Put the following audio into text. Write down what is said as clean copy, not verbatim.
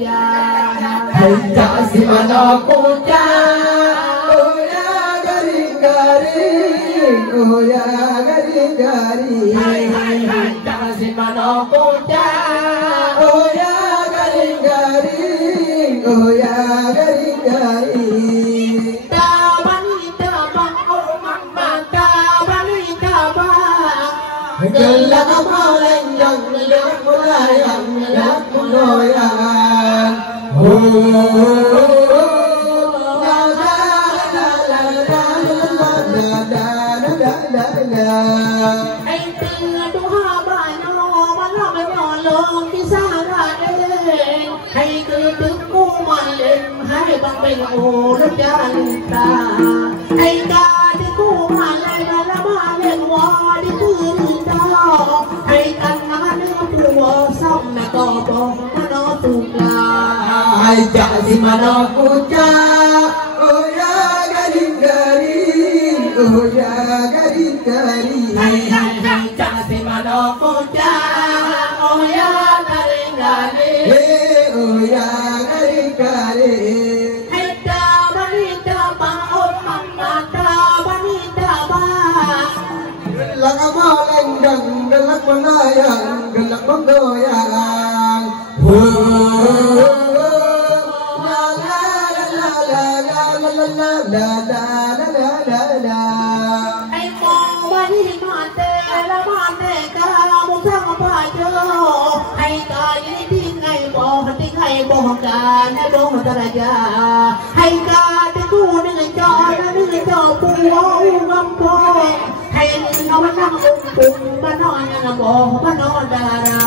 Hai kasih mana kuda, oh ya garing garing, oh ya garing garing. Hai kasih mana kuda, oh ya garing garing, oh ya garing garing. Wanita bang oh mama, wanita bang. Gelap malam yang gelap malam gelap malam. Anh từ đu ha bài nó mà nó mới nhỏ lớn đi xa ra đây. Hay cứ đứng cu mà lên hai bằng bình ô lúc chân ta. Anh ta đi cu mà lên mà lên hoa đi từ đó. Hay cần nó nước phù xong là cò bông mà nó tụt là. Hai kasih mana kuda, oh ya garing garing, oh ya garing garing. Hai kasih mana kuda, oh ya garing garing. Oh ya garing garing. Hai ta wanita bang oh mama ta wanita bang. Gelap malam yang gelap malam gelap malam. Ai mong bani mate la mate ka mu sang pa jo. Ai ka ini tingai bo ka na bo ta raja. Ai ka te ku dengan jo pu ngam po. Ai no ma nang ung ba no na bo ba no da ra.